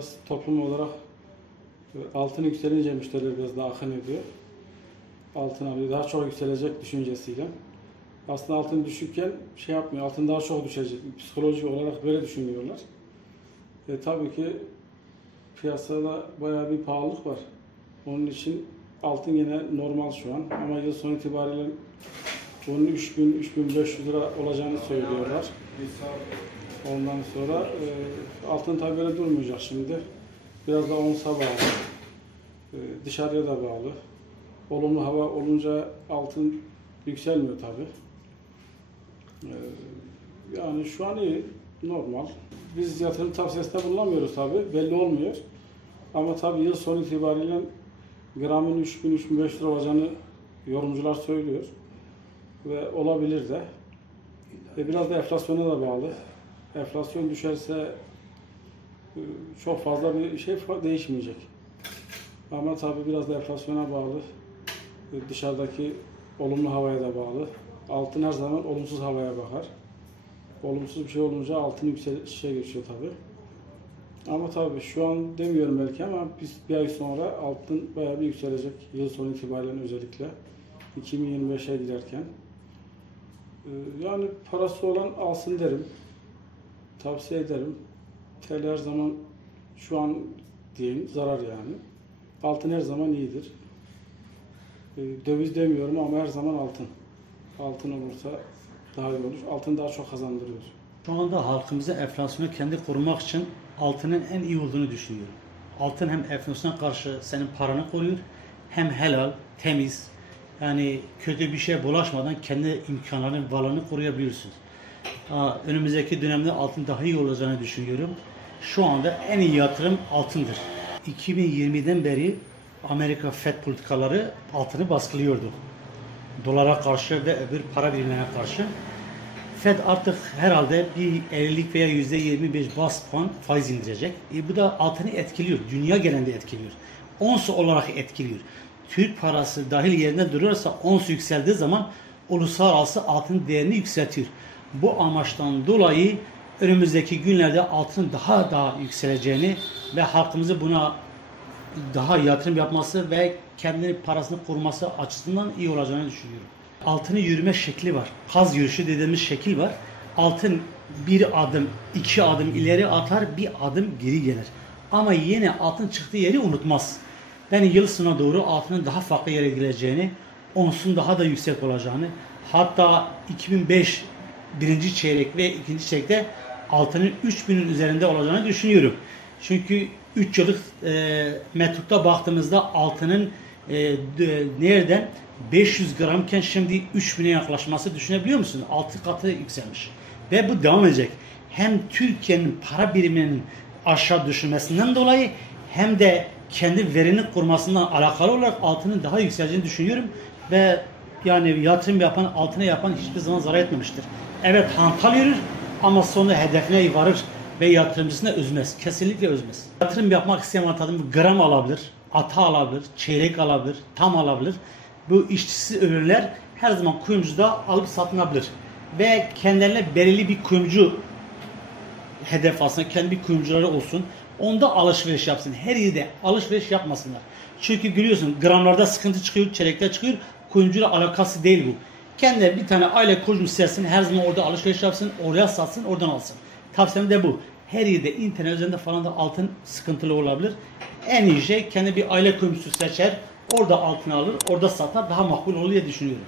biraz toplum olarak altın yükselince müşteriler biraz daha akın ediyor. Altın alıyor, daha çok yükselecek düşüncesiyle. Aslında altın düşükken şey yapmıyor, altın daha çok düşecek. Psikolojik olarak böyle düşünüyorlar. Tabii ki piyasada bayağı bir pahalılık var. Onun için altın yine normal şu an ama yıl sonu itibariyle bunun 3000-3500 lira olacağını söylüyorlar. Ondan sonra altın tabii böyle durmayacak şimdi. Biraz da onsa bağlı. Dışarıya da bağlı. Olumlu hava olunca altın yükselmiyor tabii. Yani şu an iyi, normal. Biz yatırım tavsiyesinde bulunamıyoruz tabii, belli olmuyor. Ama tabii yıl sonu itibariyle gramın 3000-3500 lira olacağını yorumcular söylüyor. Ve olabilir de. Biraz da enflasyona da bağlı. Enflasyon düşerse çok fazla bir şey değişmeyecek. Ama tabii biraz da enflasyona bağlı. Dışarıdaki olumlu havaya da bağlı. Altın her zaman olumsuz havaya bakar. Olumsuz bir şey olunca altın yükselişe geçiyor tabii. Ama tabii şu an demiyorum belki ama biz bir ay sonra altın bayağı bir yükselecek. Yıl sonu itibariyle özellikle 2025'e giderken. Yani parası olan alsın derim. Tavsiye ederim. TL her zaman şu an diyeyim zarar yani. Altın her zaman iyidir. Döviz demiyorum ama her zaman altın. Altın olursa daha iyi olur. Altın daha çok kazandırıyor. Şu anda halkımıza enflasyonu kendi korumak için altının en iyi olduğunu düşünüyorum. Altın hem enflasyona karşı senin paranı koruyor, hem helal, temiz, yani kötü bir şeye bulaşmadan kendi imkanlarını, varlığını koruyabiliyorsunuz. Önümüzdeki dönemde altın daha iyi olacağını düşünüyorum. Şu anda en iyi yatırım altındır. 2020'den beri Amerika FED politikaları altını baskılıyordu. Dolara karşı ve öbür para birimlerine karşı. FED artık herhalde bir 50'lik veya %25 bas puan faiz indirecek. Bu da altını etkiliyor. Dünya genelinde etkiliyor. Ons olarak etkiliyor. Türk parası dahil yerinde duruyorsa ons yükseldiği zaman uluslararası altın değerini yükseltiyor. Bu amaçtan dolayı önümüzdeki günlerde altının daha yükseleceğini ve halkımızı buna daha yatırım yapması ve kendi parasını koruması açısından iyi olacağını düşünüyorum. Altının yürüme şekli var. Kaz yürüyüşü dediğimiz şekil var. Altın bir adım, 2 adım ileri atar, bir adım geri gelir. Ama yine altın çıktığı yeri unutmaz. Ben yıl sonuna doğru altının daha farklı yere geleceğini, onsun daha da yüksek olacağını, hatta 2005 birinci çeyrek ve ikinci çeyrekte altının 3000'in üzerinde olacağını düşünüyorum. Çünkü 3 yıllık metrukta baktığımızda altının nereden 500 gramken şimdi 3000'e yaklaşması düşünebiliyor musunuz? 6 katı yükselmiş. Ve bu devam edecek. Hem Türkiye'nin para biriminin aşağı düşürmesinden dolayı hem de kendi verini kurmasından alakalı olarak altının daha yükseleceğini düşünüyorum. Ve yani yatırım yapan, altına yapan hiçbir zaman zarar etmemiştir. Evet hantal yürür ama sonra hedefine varır ve yatırımcısına üzmez. Kesinlikle üzmez. Yatırım yapmak isteyen vatandaşımız gram alabilir, ata alabilir, çeyrek alabilir, tam alabilir. Bu işçisiz ürünler her zaman kuyumcuda alıp satılabilir. Ve kendilerine belirli bir kuyumcu hedef alsın, kendi bir kuyumcuları olsun. Onda alışveriş yapsın. Her yerde alışveriş yapmasınlar. Çünkü biliyorsun gramlarda sıkıntı çıkıyor, çeyrekler çıkıyor. Kuyumcuyla alakası değil bu. Kendine bir tane aile kuyumcu sersin, her zaman orada alışveriş yapsın, oraya satsın, oradan alsın. Tavsiyem de bu. Her yerde internet üzerinde falan da altın sıkıntılı olabilir. En iyi şey kendi bir aile kuyumcusu seçer, orada altın alır, orada satar, daha makbul olur diye düşünüyorum.